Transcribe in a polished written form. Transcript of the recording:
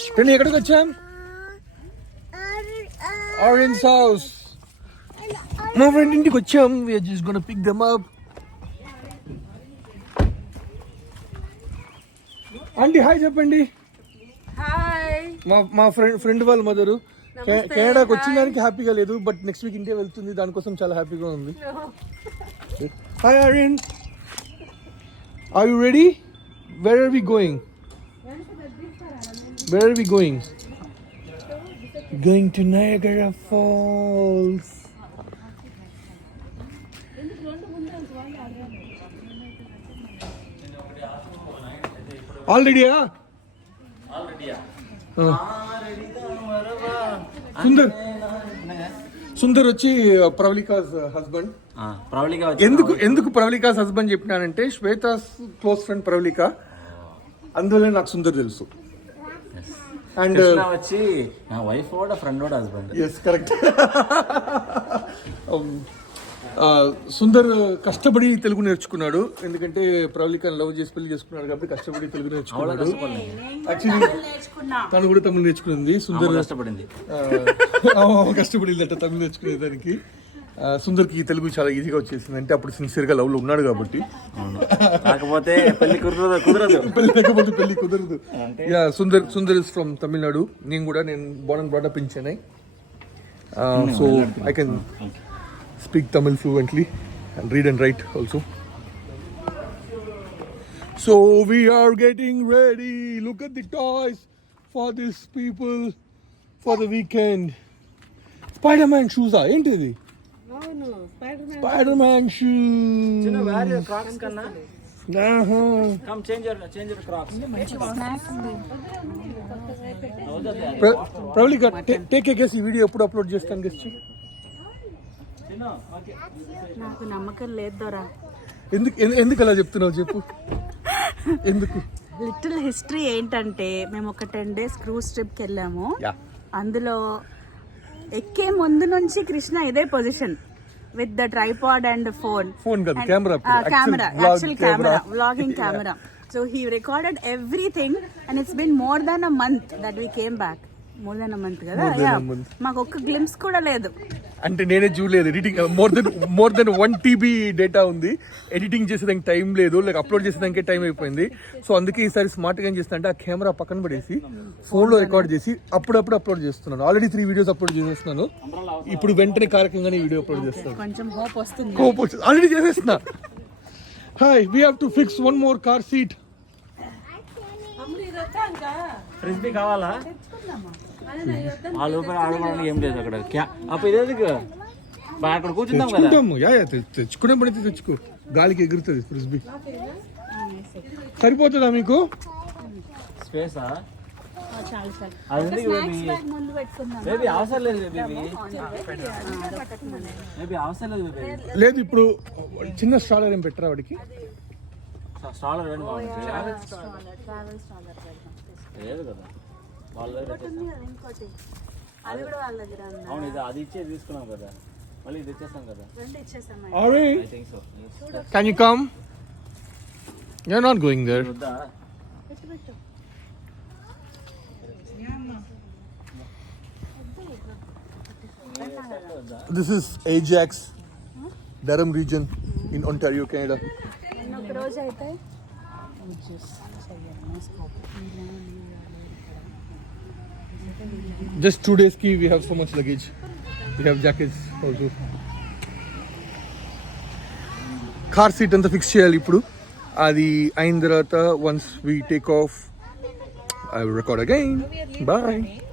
Friend ఎక్కడికి వచ్చాం? Orange house. మా ఫ్రెండ్ ఇంటికి వచ్చాం. We are just gonna pick them up. Aunty hi చెప్పండి. హాయ్. మా ఫ్రెండ్ వాళ్ళ మదరు కెనడాకి వచ్చిన దానికి హ్యాపీగా లేదు, బట్ నెక్స్ట్ వీక్ ఇండియా వెళ్తుంది, దానికోసం చాలా హ్యాపీగా ఉంది. Hi Aryan, are you ready? Where are we going? Where are we going? Going to Niagara Falls. Already? Sundar వచ్చి ప్రవళికాస్ హస్బెండ్. ఎందుకు ప్రవళికాస్ హస్బెండ్ చెప్పినానంటే శ్వేతాస్ క్లోజ్ ఫ్రెండ్ ప్రవళిక, అందువల్ల నాకు సుందర్ తెలుసు. అండ్ వచ్చి నా వైఫ్ కూడా ఫ్రెండ్ కూడా హస్బెండ్. Yes correct. సుందర్ కష్టపడి తెలుగు నేర్చుకున్నాడు, ఎందుకంటే ప్రవళికను లవ్ చేసి పెళ్లి చేసుకున్నాడు కాబట్టి కష్టపడి తెలుగు నేర్చుకున్నాడు. యాక్చువల్లీ తను కూడా తమిళ నేర్చుకున్నది. సుందర్ కష్టపడింది, కష్టపడిందట తమిళ నేర్చుకునేదానికి. సుందర్కి తెలుగు చాలా ఈజీగా వచ్చేసింది, అంటే అప్పుడు సిన్సియర్గా లవ్లో ఉన్నాడు కాబట్టి. కాకపోతే పెళ్లి కుదరదు. పెళ్లి కుదరదు. Sundar is from Tamil Nadu. నేను born and brought up in Chennai, so I can speak Tamil fluently and read and write also. So we are getting ready. Look at the toys for these people for the weekend. Spider-Man shoes are ain't it? No, Spider-Man shoes. China, where your Crocs kanna? Come change your Crocs. Probably take a guess. Ee video eppudu upload chestanu guess cheyi. నాకు నమ్మకం లేదు దొరా. ఎందుకు అలా చెప్తున్నావు చెప్పు. ఎందుకు? Little history ఏంటంటే, మేము ఒక 10 days క్రూజ్ ట్రిప్కి వెళ్ళాము. అందులో ఎక్కే ముందు నుంచి కృష్ణ ఇదే position with the tripod and phone actual camera vlogging camera. So he recorded everything and it's been more than a month that we came back. More than a month కదా, మాకు ఒక్క గ్లిమ్స్ కూడా లేదు. అంటే నేనే చూడలేదు. Editing more than 1 TB data ఉంది. Editing చేసేదానికి టైం లేదు, లైక్ అప్లోడ్ చేసేదానికే టైం అయిపోయింది. సో అందుకే ఈసారి స్మార్ట్గా ఏం చేస్తా అంటే ఆ కెమెరా పక్కన పడేసి ఫోన్లో రికార్డ్ చేసి అప్పుడప్పుడు అప్లోడ్ చేస్తున్నాను. ఆల్రెడీ 3 videos అప్లోడ్ చేసేస్తున్నాను. ఇప్పుడు వెంటనే కార్యక్రమంగానే వీడియో అప్లోడ్ చేస్తాను. కొంచెం హోప్ వస్తుంది. ఆల్రెడీ చేసేస్తున్నా. Hi, we have to fix 1 more car seat. Frisbee కావాలా? ఆ లోపల ఆడుకోవడానికి ఏం లేదు అక్కడ. అప్పుడు ఇదేందుకు అక్కడ కూర్చుందాం కదా. తెచ్చుకునే పడితే తెచ్చుకో, గాలికి ఎగురుతుంది ఫ్రిస్బీ. సరిపోతుందా మీకు స్పేసా? లేదు ఇప్పుడు చిన్న స్టాలర్ ఏం పెట్టరా వాడికి? లేదు కదా వాళ్ళ దగ్గర. అవును, ఇది అది ఇచ్చే తీసుకున్నాం కదా, మళ్ళీ ఇది ఇచ్చేస్తాం కదా. Can you come? You're not going there. This is Ajax, Durham region in Ontario, Canada. Just 2 days ki we have so much luggage. We have jackets also. Car seat అంతా ఫిక్స్ చేయాలి ఇప్పుడు. అది అయిన తర్వాత once we take off I will record again. Bye.